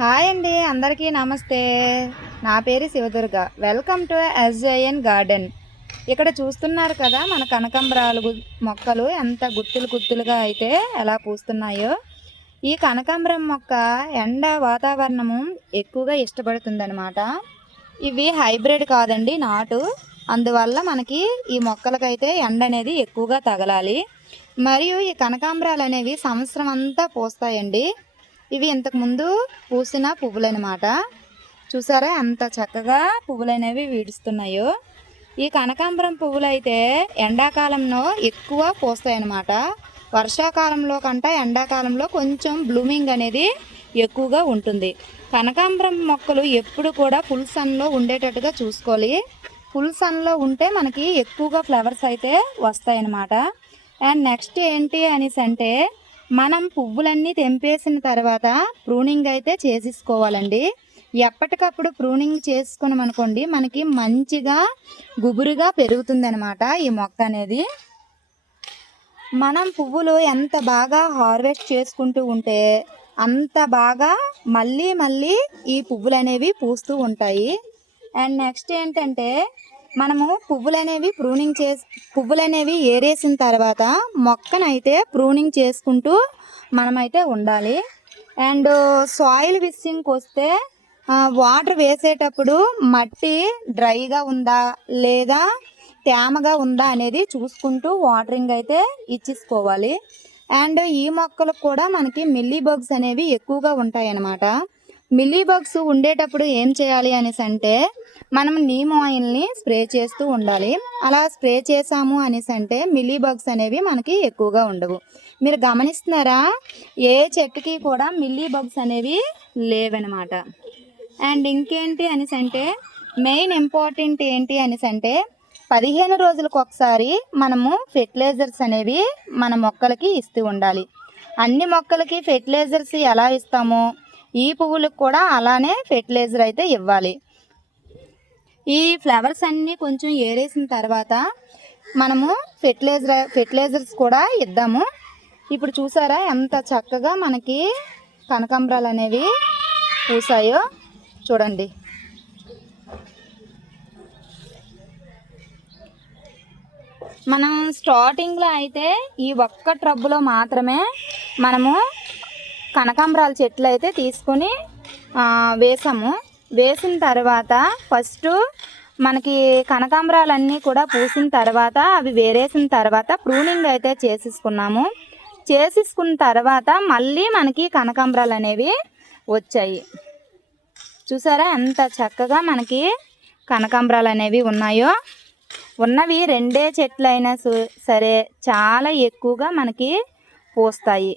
Hi అండి అందరికీ నమస్తే. నా పేరు Shivadurga. Welcome to SJN garden. ఇక్కడ చూస్తున్నారు కదా మన కనకాంబరాలు మొక్కలు ఎంత గుత్తులు గుత్తులుగా అయితే ఎలా పూస్తున్నాయో. ఈ కనకాంబరం మొక్క ఎండ వాతావరణము ఎక్కువగా ఇష్టపడుతుందనమాట ఇవి హైబ్రిడ్ కాదండి నాటు. అందువల్ల మనకి ఈ మొక్కలకైతే ఎండ అనేది ఎక్కువగా తగలాలి. మరియు ఈ కనకాంబరాలు అనేవి సంవత్సరం అంతా పూస్తాయండి. ఇవి ఇంతకుముందు పూసిన పువ్వులనమాట. చూసారా ఎంత చక్కగా పువ్వులనేవి వీడుస్తున్నాయో. ఈ కనకాంబరం పువ్వులు అయితే ఎండాకాలంలో ఎక్కువ పూస్తాయన్నమాట. వర్షాకాలంలో కంటే ఎండాకాలంలో కొంచెం బ్లూమింగ్ అనేది ఎక్కువగా ఉంటుంది. కనకాంబరం మొక్కలు ఎప్పుడు కూడా ఫుల్ సన్లో ఉండేటట్టుగా చూసుకోవాలి. ఫుల్ సన్లో ఉంటే మనకి ఎక్కువగా ఫ్లవర్స్ అయితే వస్తాయన్నమాట. అండ్ నెక్స్ట్ ఏంటి అనేసి అంటే మనం పువ్వులన్నీ తెంపేసిన తర్వాత ప్రూనింగ్ అయితే చేసేసుకోవాలండి. ఎప్పటికప్పుడు ప్రూనింగ్ చేసుకున్నాం అనుకోండి మనకి మంచిగా గుబురుగా పెరుగుతుందనమాట ఈ మొక్క అనేది. మనం పువ్వులు ఎంత బాగా హార్వెస్ట్ చేసుకుంటూ ఉంటే అంత బాగా మళ్ళీ మళ్ళీ ఈ పువ్వులు అనేవి పూస్తూ ఉంటాయి. అండ్ నెక్స్ట్ ఏంటంటే మనము పువ్వులనేవి ప్రూనింగ్ చేసి పువ్వులనేవి ఏరేసిన తర్వాత మొక్కనైతే ప్రూనింగ్ చేసుకుంటూ మనమైతే ఉండాలి. అండ్ సాయిల్ విస్సింగ్కి వస్తే వాటర్ వేసేటప్పుడు మట్టి డ్రైగా ఉందా లేదా తేమగా ఉందా అనేది చూసుకుంటూ వాటరింగ్ అయితే ఇచ్చేసుకోవాలి. అండ్ ఈ మొక్కలకు కూడా మనకి మిల్లీ బగ్స్ అనేవి ఎక్కువగా ఉంటాయి అన్నమాట మిల్లీ బగ్స్ ఉండేటప్పుడు ఏం చేయాలి అనేసి అంటే మనం నీమ్ ఆయిల్ని స్ప్రే చేస్తూ ఉండాలి. అలా స్ప్రే చేసాము అనేసి అంటే మిల్లీ బగ్స్ అనేవి మనకి ఎక్కువగా ఉండవు. మీరు గమనిస్తున్నారా? ఏ చెట్టుకి కూడా మిల్లీ బగ్స్ అనేవి లేవన్నమాట అండ్ ఇంకేంటి అనేసి అంటే మెయిన్ ఇంపార్టెంట్ ఏంటి అనేసి అంటే పదిహేను రోజులకు ఒకసారి మనము ఫెర్టిలైజర్స్ అనేవి మన మొక్కలకి ఇస్తూ ఉండాలి. అన్ని మొక్కలకి ఫెర్టిలైజర్స్ ఎలా ఇస్తామో? ఈ పువ్వులకు కూడా అలానే ఫెర్టిలైజర్ అయితే ఇవ్వాలి. ఈ ఫ్లవర్స్ అన్నీ కొంచెం ఏరేసిన తర్వాత మనము ఫెర్టిలైజర్ ఫెర్టిలైజర్స్ కూడా ఇద్దాము. ఇప్పుడు చూసారా ఎంత చక్కగా మనకి కనకాంబరాలు అనేవి పూసాయో చూడండి. మనం స్టార్టింగ్లో అయితే ఈ ఒక్క ట్రబ్బులో మాత్రమే మనము కనకాంబరాల చెట్లు అయితే తీసుకొని వేసాము. వేసిన తర్వాత ఫస్ట్ మనకి కనకాంబరాలన్నీ కూడా పూసిన తర్వాత అవి వేరేసిన తర్వాత ప్రూనింగ్ అయితే చేసేసుకున్నాము. చేసేసుకున్న తర్వాత మళ్ళీ మనకి కనకాంబరాలు అనేవి వచ్చాయి. చూసారా ఎంత చక్కగా మనకి కనకాంబరాలు అనేవి ఉన్నాయో. ఉన్నవి రెండే చెట్లు అయినా సరే చాలా ఎక్కువగా మనకి పూస్తాయి.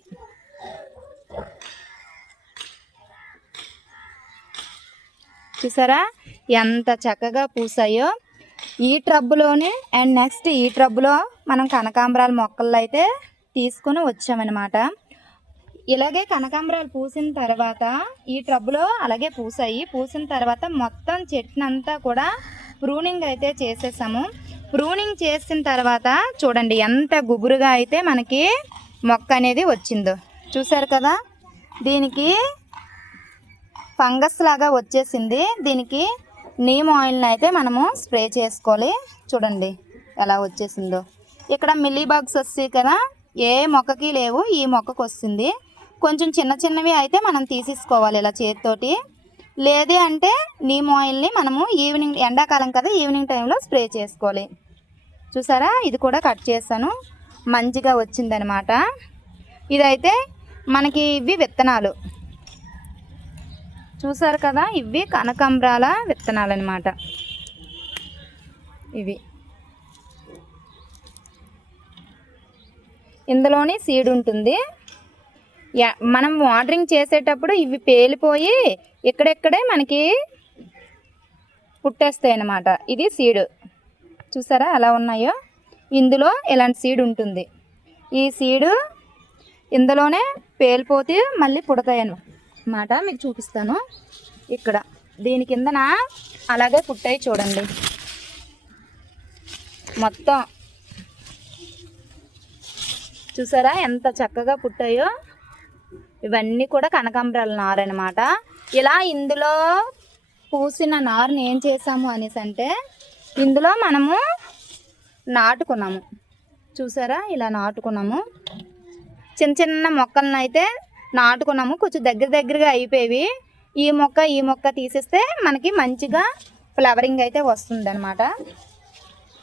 చూసారా? ఎంత చక్కగా పూసాయో. ఈ ట్రబ్బులోనే అండ్ నెక్స్ట్ ఈ ట్రబ్బులో మనం కనకాంబరాల మొక్కలు అయితే తీసుకొని వచ్చామన్నమాట. ఇలాగే కనకాంబరాలు పూసిన తర్వాత ఈ ట్రబ్బులో అలాగే పూసాయి. పూసిన తర్వాత మొత్తం చెట్టునంతా కూడా ప్రూనింగ్ అయితే చేసేసాము. ప్రూనింగ్ చేసిన తర్వాత చూడండి ఎంత గుబురుగా అయితే మనకి మొక్క అనేది వచ్చిందో. చూసారు కదా? దీనికి ఫంగస్ లాగా వచ్చేసింది. దీనికి నీమ్ ఆయిల్ని అయితే మనము స్ప్రే చేసుకోవాలి. చూడండి ఎలా వచ్చేసిందో. ఇక్కడ మిల్లీ బాగ్స్ వస్తాయి కదా ఏ మొక్కకి లేవు ఈ మొక్కకు వస్తుంది. కొంచెం చిన్న చిన్నవి అయితే మనం తీసేసుకోవాలి ఇలా చేతితోటి. లేదే అంటే నీమ్ ఆయిల్ని మనము ఈవినింగ్ ఎండాకాలం కదా ఈవినింగ్ టైంలో స్ప్రే చేసుకోవాలి. చూసారా? ఇది కూడా కట్ చేస్తాను మంచిగా వచ్చిందనమాట ఇదైతే మనకి ఇవి విత్తనాలు. చూసారు కదా? ఇవి కనకాంబరాల విత్తనాలు అనమాట ఇవి. ఇందులోని సీడ్ ఉంటుంది. యా- మనం వాటరింగ్ చేసేటప్పుడు ఇవి పేలిపోయి ఇక్కడెక్కడే మనకి పుట్టేస్తాయి అన్నమాట ఇది సీడ్. చూసారా ఎలా ఉన్నాయో? ఇందులో ఇలాంటి సీడ్ ఉంటుంది. ఈ సీడు ఇందులోనే పేలిపోతే మళ్ళీ పుడతాయి అన్నమాట మీకు చూపిస్తాను. ఇక్కడ దీని కిందన అలాగే పుట్టాయి చూడండి. మొత్తం. చూసారా ఎంత చక్కగా పుట్టాయో ఇవన్నీ కూడా కనకాంబరాల నారనమాట ఇలా ఇందులో పూసిన నారుని ఏం చేసాము అనేసి అంటే ఇందులో మనము నాటుకున్నాము. చూసారా? ఇలా నాటుకున్నాము. చిన్న చిన్న మొక్కలను అయితే నాటుకున్నాము. కొంచెం దగ్గర దగ్గరగా అయిపోయేవి. ఈ మొక్క ఈ మొక్క తీసేస్తే మనకి మంచిగా ఫ్లవరింగ్ అయితే వస్తుంది అనమాట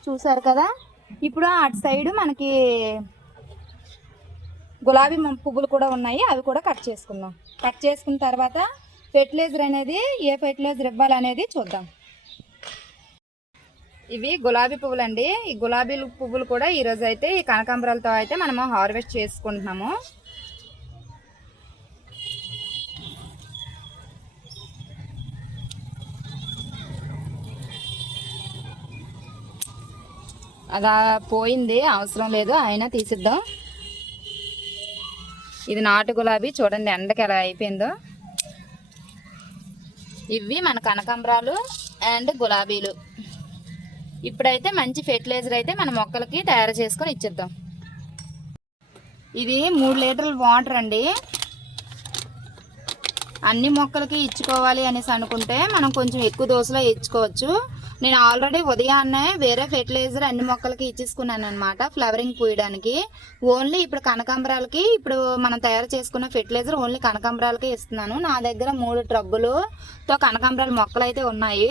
చూసారు కదా? ఇప్పుడు అటు సైడు మనకి గులాబీ పువ్వులు కూడా ఉన్నాయి. అవి కూడా కట్ చేసుకుందాం. కట్ చేసుకున్న తర్వాత ఫెర్టిలైజర్ అనేది ఏ ఫెర్టిలైజర్ ఇవ్వాలనేది చూద్దాం. ఇవి గులాబీ పువ్వులు అండి ఈ గులాబీ పువ్వులు కూడా ఈరోజు అయితే ఈ కనకాంబరాలతో అయితే మనము హార్వెస్ట్ చేసుకుంటున్నాము. అలా పోయింది అవసరం లేదు అయినా తీసిద్దాం. ఇది నాటు గులాబీ చూడండి ఎండకి ఎలా అయిపోయిందో. ఇవి మన కనకాంబరాలు అండ్ గులాబీలు. ఇప్పుడైతే మంచి ఫెర్టిలైజర్ అయితే మన మొక్కలకి తయారు చేసుకొని ఇచ్చేద్దాం. ఇది మూడు లీటర్ల వాటర్ అండి. అన్ని మొక్కలకి ఇచ్చుకోవాలి అనేసి అనుకుంటే మనం కొంచెం ఎక్కువ దోశలో ఇచ్చుకోవచ్చు. నేను ఆల్రెడీ ఉదయాన్నే వేరే ఫెర్టిలైజర్ అన్ని మొక్కలకి ఇచ్చేసుకున్నాను అనమాట ఫ్లవరింగ్ పూయడానికి. ఓన్లీ ఇప్పుడు కనకాంబరాలకి ఇప్పుడు మనం తయారు చేసుకున్న ఫెర్టిలైజర్ ఓన్లీ కనకాంబరాలకి ఇస్తున్నాను. నా దగ్గర మూడు ట్రబ్బులుతో కనకాంబరాల మొక్కలు అయితే ఉన్నాయి.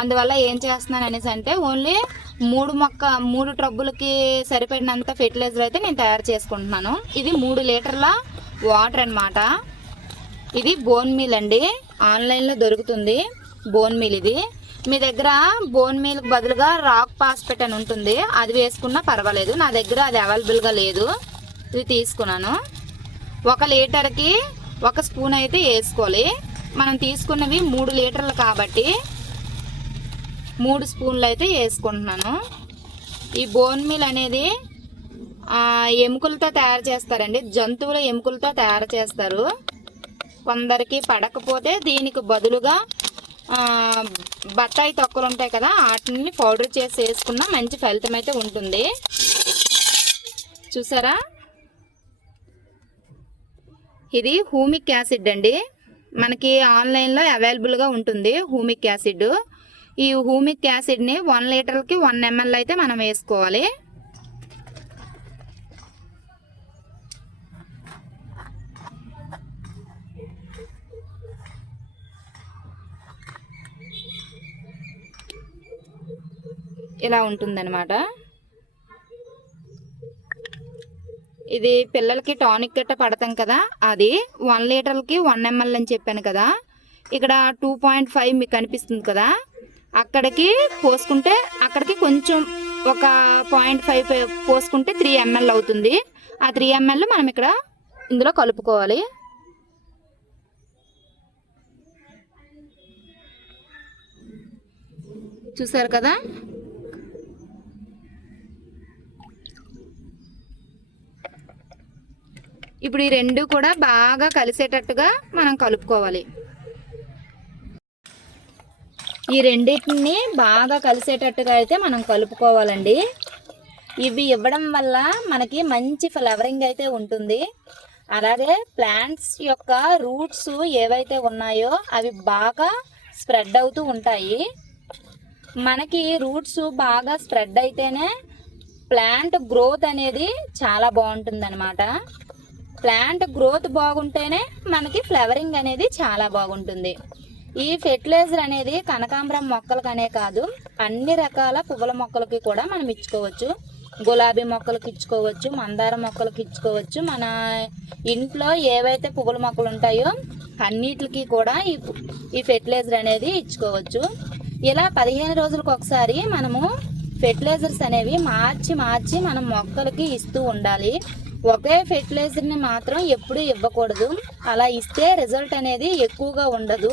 అందువల్ల ఏం చేస్తున్నాను అనేసి అంటే ఓన్లీ మూడు మొక్క మూడు ట్రబ్బులకి సరిపడినంత ఫెర్టిలైజర్ అయితే నేను తయారు చేసుకుంటున్నాను. ఇది మూడు లీటర్ల వాటర్ అన్నమాట. ఇది బోన్ మీల్ అండి. ఆన్లైన్లో దొరుకుతుంది బోన్ మీల్ ఇది. మీ దగ్గర బోన్ మీల్కి బదులుగా రాక్ పాస్పెట్ అని ఉంటుంది. అది వేసుకున్నా పర్వాలేదు. నా దగ్గర అది అవైలబుల్గా లేదు. ఇది తీసుకున్నాను. ఒక లీటర్కి ఒక స్పూన్ అయితే వేసుకోవాలి. మనం తీసుకున్నవి మూడు లీటర్లు కాబట్టి మూడు స్పూన్లు అయితే వేసుకుంటున్నాను. ఈ బోన్ మీల్ అనేది ఎముకలతో తయారు చేస్తారండి. జంతువుల ఎముకలతో తయారు చేస్తారు. కొందరికి పడకపోతే దీనికి బదులుగా బత్తాయి తొక్కలు ఉంటాయి కదా వాటిని పౌడర్ చేసి వేసుకున్న మంచి ఫలితం అయితే ఉంటుంది. చూసారా? ఇది హూమిక్ యాసిడ్ అండి. మనకి ఆన్లైన్లో అవైలబుల్గా ఉంటుంది హూమిక్ యాసిడ్. ఈ హూమిక్ యాసిడ్ని వన్ లీటర్కి వన్ ఎంఎల్ అయితే మనం వేసుకోవాలి. ఇలా ఉంటుందన్నమాట. ఇది పిల్లలకి టానిక్ గట్ట పడతాం కదా అది వన్ లీటర్కి వన్ ఎంఎల్ అని చెప్పాను కదా ఇక్కడ టూ పాయింట్ ఫైవ్ మీకు కనిపిస్తుంది కదా అక్కడికి పోసుకుంటే అక్కడికి కొంచెం ఒక పాయింట్ ఫైవ్ పోసుకుంటే త్రీ ఎంఎల్ అవుతుంది. ఆ త్రీ ఎంఎల్ మనం ఇక్కడ ఇందులో కలుపుకోవాలి. చూసారు కదా? ఇప్పుడు ఈ రెండు కూడా బాగా కలిసేటట్టుగా మనం కలుపుకోవాలి. ఈ రెండింటిని బాగా కలిసేటట్టుగా అయితే మనం కలుపుకోవాలండి. ఇవి ఇవ్వడం వల్ల మనకి మంచి ఫ్లవరింగ్ అయితే ఉంటుంది. అలాగే ప్లాంట్స్ యొక్క రూట్స్ ఏవైతే ఉన్నాయో అవి బాగా స్ప్రెడ్ అవుతూ ఉంటాయి. మనకి రూట్స్ బాగా స్ప్రెడ్ అయితేనే ప్లాంట్ గ్రోత్ అనేది చాలా బాగుంటుంది అనమాట ప్లాంట్ గ్రోత్ బాగుంటేనే మనకి ఫ్లవరింగ్ అనేది చాలా బాగుంటుంది. ఈ ఫెర్టిలైజర్ అనేది కనకాంబరం మొక్కలకనే కాదు అన్ని రకాల పువ్వుల మొక్కలకి కూడా మనం ఇచ్చుకోవచ్చు. గులాబీ మొక్కలకి ఇచ్చుకోవచ్చు మందార మొక్కలకి ఇచ్చుకోవచ్చు. మన ఇంట్లో ఏవైతే పువ్వుల మొక్కలు ఉంటాయో అన్నిటికి కూడా ఈ ఈ ఫెర్టిలైజర్ అనేది ఇచ్చుకోవచ్చు. ఇలా పదిహేను రోజులకు ఒకసారి మనము ఫెర్టిలైజర్స్ అనేవి మార్చి మార్చి మనం మొక్కలకి ఇస్తూ ఉండాలి. ఒకే ఫెర్టిలైజర్ని మాత్రం ఎప్పుడూ ఇవ్వకూడదు. అలా ఇస్తే రిజల్ట్ అనేది ఎక్కువగా ఉండదు.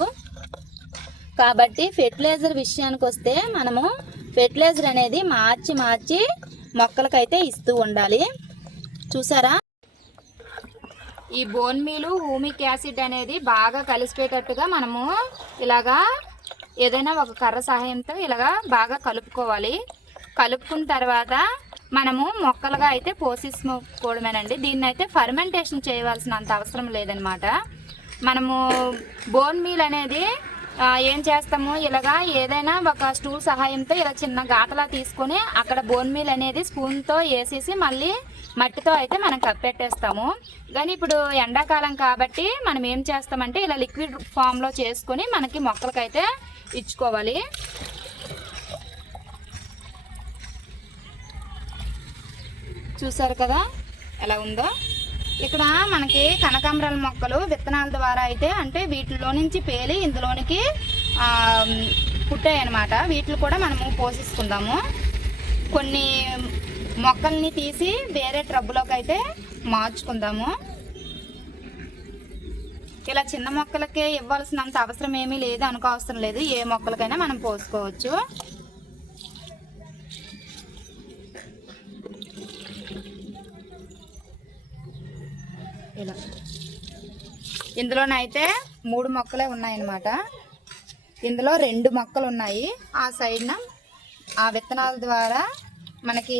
కాబట్టి ఫెర్టిలైజర్ విషయానికి వస్తే మనము ఫెర్టిలైజర్ అనేది మార్చి మార్చి మొక్కలకైతే ఇస్తూ ఉండాలి. చూసారా? ఈ బోన్ మీలు హూమిక్ యాసిడ్ అనేది బాగా కలిసిపోయేటట్టుగా మనము ఇలాగా ఏదైనా ఒక కర్ర సహాయంతో ఇలాగా బాగా కలుపుకోవాలి. కలుపుకున్న తర్వాత మనము మొక్కలుగా అయితే పోషించుకోవడమేనండి దీన్ని అయితే ఫర్మెంటేషన్ చేయవలసినంత అవసరం లేదనమాట. మనము బోన్ మీల్ అనేది ఏం చేస్తాము? ఇలాగా ఏదైనా ఒక స్టూల్ సహాయంతో ఇలా చిన్న గాటలా తీసుకొని అక్కడ బోన్ మీల్ అనేది స్పూన్తో వేసేసి మళ్ళీ మట్టితో అయితే మనం కప్పెట్టేస్తాము కానీ ఇప్పుడు ఎండాకాలం కాబట్టి మనం ఏం చేస్తామంటే ఇలా లిక్విడ్ ఫామ్లో చేసుకొని మనకి మొక్కలకైతే ఇచ్చుకోవాలి. చూసారు కదా? ఎలా ఉందో? ఇక్కడ మనకి కనకాంబరాల మొక్కలు విత్తనాల ద్వారా అయితే అంటే వీటిలో నుంచి పేలి ఇందులోనికి పుట్టాయి అనమాట వీటిని కూడా మనము పోషిస్తుందాము. కొన్ని మొక్కల్ని తీసి వేరే ట్రబ్బులోకి అయితే మార్చుకుందాము. ఇలా చిన్న మొక్కలకే ఇవ్వాల్సినంత అవసరం ఏమీ లేదు అనుకో అవసరం లేదు. ఏ మొక్కలకైనా మనం పోసుకోవచ్చు. ఇలా. ఇందులోనైతే మూడు మొక్కలే ఉన్నాయన్నమాట. ఇందులో రెండు మొక్కలు ఉన్నాయి. ఆ సైడ్న ఆ విత్తనాల ద్వారా మనకి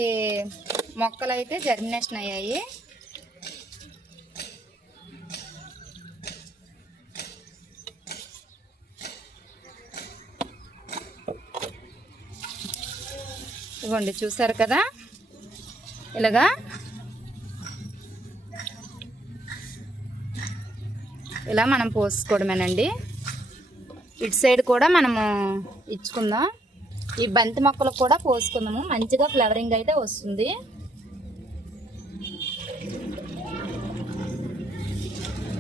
మొక్కలు అయితే జర్మినేషన్ అయ్యాయి. ఇవ్వండి చూసారు కదా? ఇలాగా ఇలా మనం పోసుకోవడమేనండి. ఇటు సైడ్ కూడా మనము ఇచ్చుకుందాం. ఈ బంతి మొక్కలకు కూడా పోసుకుందాము. మంచిగా ఫ్లవరింగ్ అయితే వస్తుంది.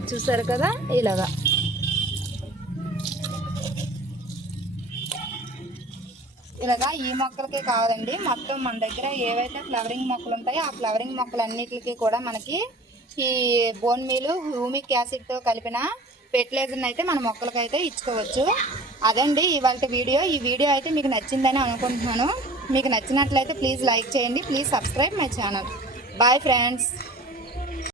చూసారు కదా? ఇలాగా. ఇలాగా ఈ మొక్కలకే కాదండి. మొత్తం మన దగ్గర ఏవైతే ఫ్లవరింగ్ మొక్కలు ఉంటాయో ఆ ఫ్లవరింగ్ మొక్కలన్నిటికీ కూడా మనకి ఈ బోన్ మీలు హ్యూమిక్ యాసిడ్తో కలిపిన ఫెర్టిలైజర్ని అయితే మన మొక్కలకైతే ఇచ్చుకోవచ్చు. అదండి ఇవాళ వీడియో. ఈ వీడియో అయితే మీకు నచ్చిందని అనుకుంటున్నాను. మీకు నచ్చినట్లయితే ప్లీజ్ లైక్ చేయండి. Please subscribe my channel. Bye friends.